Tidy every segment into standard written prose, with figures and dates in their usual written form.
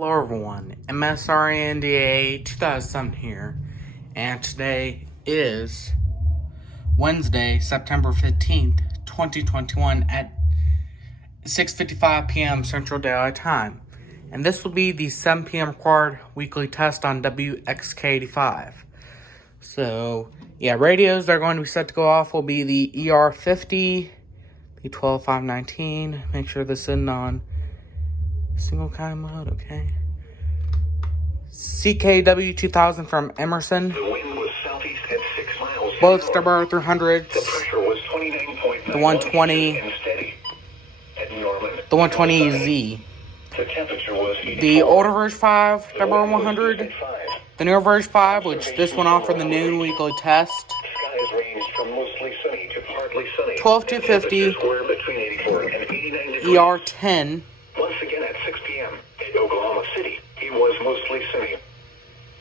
Hello everyone, MSRNDA 2007 here, and today is Wednesday, September 15th, 2021 at 6:55 p.m. Central Daylight Time. And this will be the 7 p.m. required weekly test on WXK85. So, yeah, radios that are going to be set to go off will be the ER50, the 12519, make sure this is on single county mode, okay. CKW2000 from Emerson. The wind was southeast at 6 miles. Both Stubber 300s. The pressure was 29.9 The 120. and steady. At Norman. The 120Z. The temperature was 84. The older Verge 5 Stubber 100. The newer Verge 5, which this went off for the noon weekly test. Skies ranged from mostly sunny to partly sunny. 12250. Were between 84 and 89 degrees. ER10. Once again at 6 p.m. at Oklahoma City, it was mostly sunny.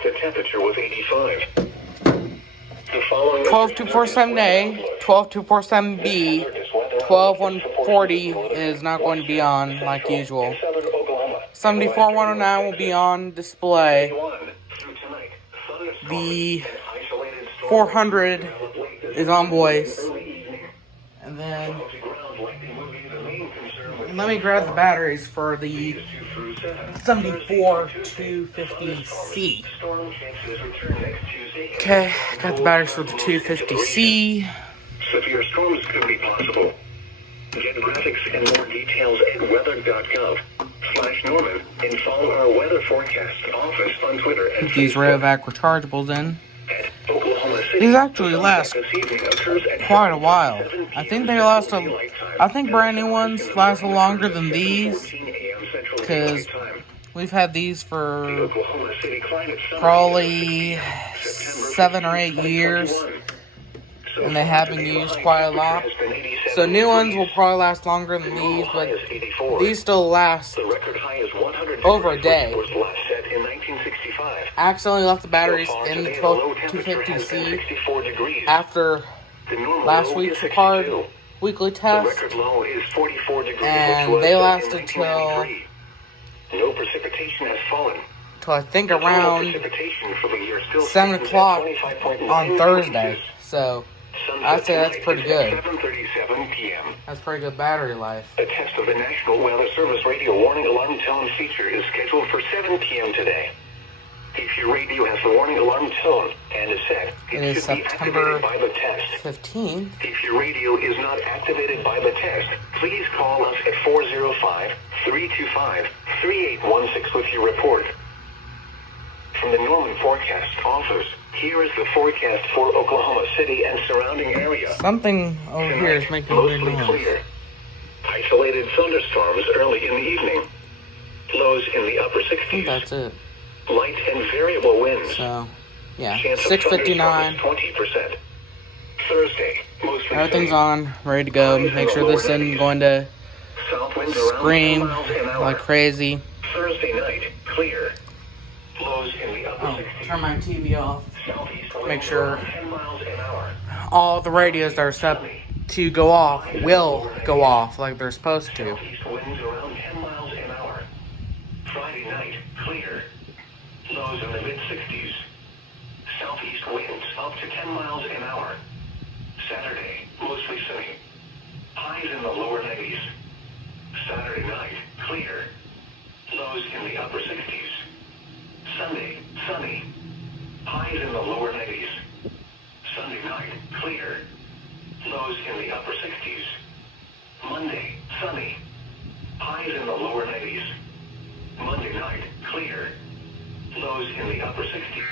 The temperature was 85. The following 12247A, 12247B, 12140 is not going to be on like usual. 74109 will be on display. The 400 is on voice. And then let me grab the batteries for the 74250C. Okay, got the batteries for the 250C. Severe storms could be possible. Get graphics and more details at weather.gov/Norman and follow our weather forecast office on Twitter and These Rayovac rechargeables in. Oklahoma City. These actually last quite a while. I think they last I think brand new ones last longer than these, because we've had these for probably 7 or 8 years, and they have been used quite a lot. So new ones will probably last longer than these, but these still last over a day. I accidentally left the batteries in the 250C after last week's required weekly test, and they lasted till I think around 7 o'clock on Thursday. So I'd say that's pretty good. That's pretty good battery life. A test of the National Weather Service radio warning alarm tone feature is scheduled for 7 p.m. today. If your radio has the warning alarm tone and is set, it is should be September activated by the test. 15th. If your radio is not activated by the test, please call us at 405-325-3816 with your report. From the Norman Forecast Office, here is the forecast for Oklahoma City and surrounding area. Something over here is making a weird noise. Clear. Isolated thunderstorms early in the evening. Lows in the upper 60s. I think that's it. Light and variable winds. So, yeah, Chance of 6:59. 20%. Thursday, mostly Everything's sunny. on, ready to go. Make sure this isn't going to South winds around scream 10 miles an hour. like crazy. Thursday night, clear. Lows in the upper 60s. Turn my TV off. Southeast Make winds sure around 10 miles an hour. all the radios that are set to go off will go off like they're supposed to. Southeast winds around 10 miles an hour. Friday night, clear. Lows in the mid-60s. Southeast winds up to 10 miles an hour. Saturday, mostly sunny. Highs in the lower 90s. Saturday night, clear. Lows in the upper 60s. Sunday, sunny. Highs in the lower 90s. Sunday night, clear. Lows in the upper 60s. Monday, sunny. Highs in the lower 90s. Monday night, clear. Lows in the upper 60s.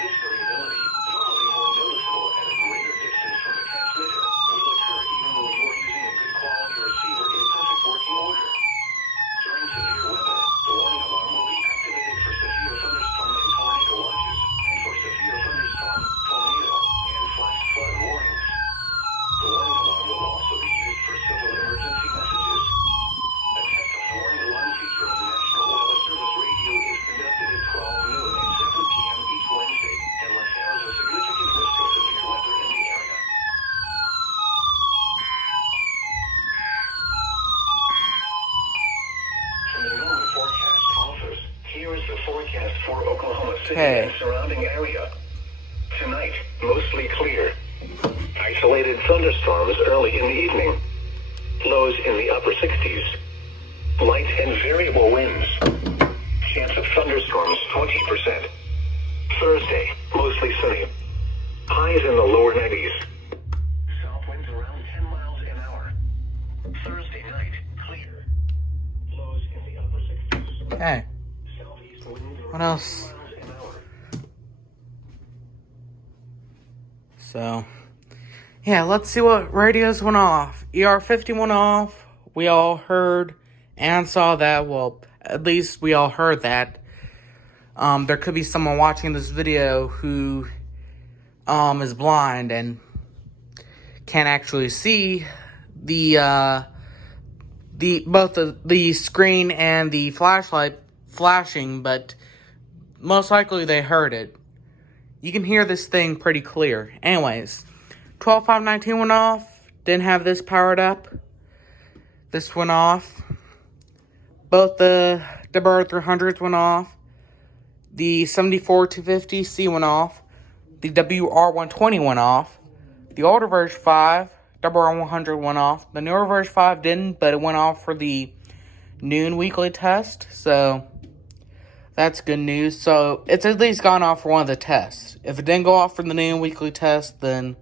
This variability city and surrounding area. Tonight, mostly clear. Isolated thunderstorms early in the evening. Lows in the upper 60s. Light and variable winds. Chance of thunderstorms 20%. Thursday, mostly sunny. Highs in the lower 90s. South winds around 10 miles an hour. Thursday night, clear. Lows in the upper 60s. Okay. Southeast winds What around else? 10 miles an hour. So, yeah, let's see what radios went off. ER50 went off. We all heard and saw that. Well, at least we all heard that. There could be someone watching this video who is blind and can't actually see the both the screen and the flashlight flashing, but most likely they heard it. You can hear this thing pretty clear. Anyways, 12.519 went off. Didn't have this powered up. This went off. Both the WR300s went off. The 74-250C went off. The WR120 went off. The older version 5, WR100 went off. The newer version 5 didn't, but it went off for the noon weekly test. So that's good news. So it's at least gone off for one of the tests. If it didn't go off for the noon weekly test, then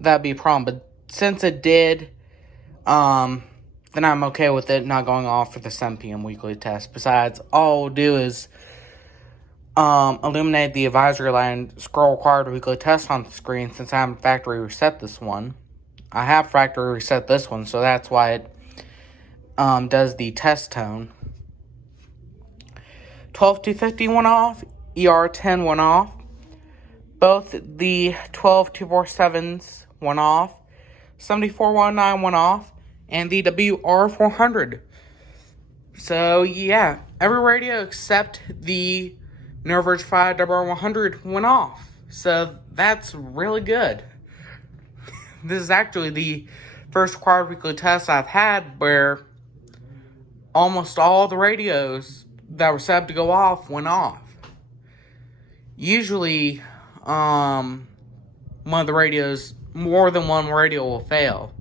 that'd be a problem. But since it did, then I'm okay with it not going off for the 7 p.m. weekly test. Besides, all we'll do is illuminate the advisory line scroll required weekly test on the screen since I haven't factory reset this one. I have factory reset this one, so that's why it does the test tone. 12-250 went off. ER10 went off. Both the 12-247s went off. 7419 went off. And the WR400. So, yeah. Every radio except the Neuroverge 5 WR100 went off. So, that's really good. This is actually the first required weekly test I've had where almost all the radios that were set up to go off went off. Usually, one of the radios, more than one radio will fail.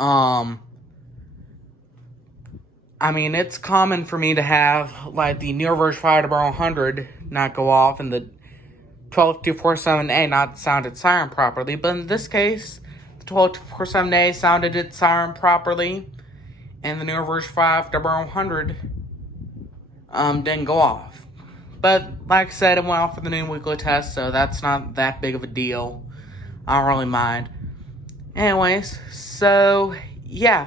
I mean, it's common for me to have, like, the Neuroverge 5 WR100 not go off and the 12247A not sound its siren properly, but in this case, the 12247A sounded its siren properly, and the Neuroverge 5 WR100 didn't go off. But like I said, it went off for the noon weekly test, so that's not that big of a deal. I don't really mind. Anyways, so yeah,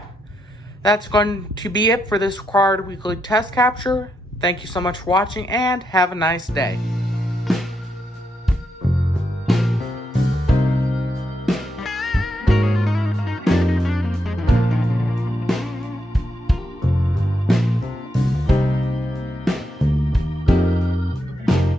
that's going to be it for this required weekly test capture. Thank you so much for watching, and have a nice day.